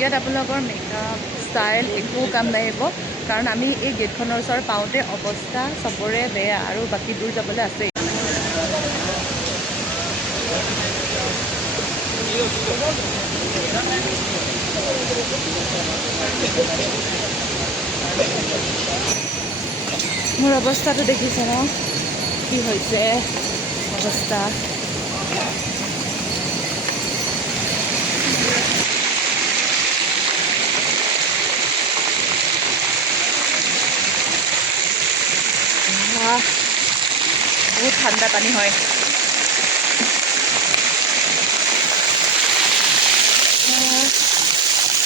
ইয়াত আপোনালোকৰ makeup style একো কাম নাহিব, কাৰণ আমি এই গেটখনৰ ওচৰত পাওঁতে অৱস্থা চবৰে বেয়া আৰু বাকী দূৰ যাবলৈ আছেই। মোৰ অৱস্থাটো দেখিছে ন কি হৈছে অৱস্থা। বহুত ঠাণ্ডা পানী হয়।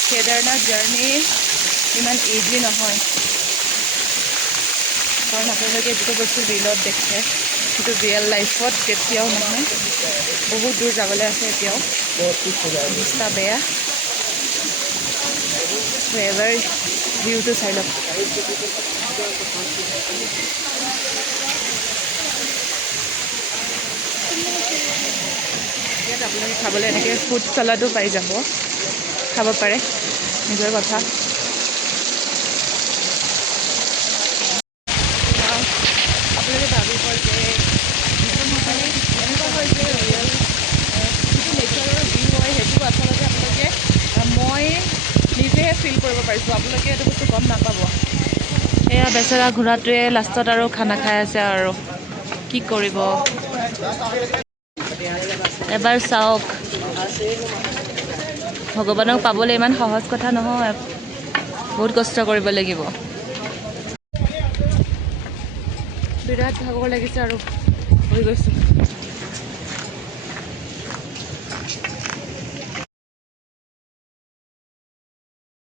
কেদাৰনাথ জাৰ্ণি ইমান ইজি নহয়, কাৰণ আপোনালোকে যিটো বস্তু ৰীলত দেখে সেইটো ৰিয়েল লাইফত কেতিয়াও নহয়। বহুত দূৰ যাবলৈ আছে এতিয়াও, অৱস্থা বেয়া। এবাৰ ভিউটো চাই লওক। ইয়াত আপোনালোকে খাবলৈ এনেকৈ ফুড চালাডো পাই যাব, খাব পাৰে, নিজৰ কথা। আপোনালোকে ভাবিব যে এনেকুৱা হয় যে ৰিয়েল যিটো নেচাৰৰ ভিউ হয় সেইটো আচলতে আপোনালোকে মই নিজেহে ফিল কৰিব পাৰিছোঁ, আপোনালোকে এইটো বস্তু গম নাপাব। এয়া বেচেৰা ঘোঁৰাটোৱে লাষ্টত আৰু খানা খাই আছে আৰু কি কৰিব। এবাৰ চাওক, ভগৱানক পাবলৈ ইমান সহজ কথা নহয়, বহুত কষ্ট কৰিব লাগিব। বিৰাট ভাগৰ লাগিছে আৰু হৈ গৈছোঁ।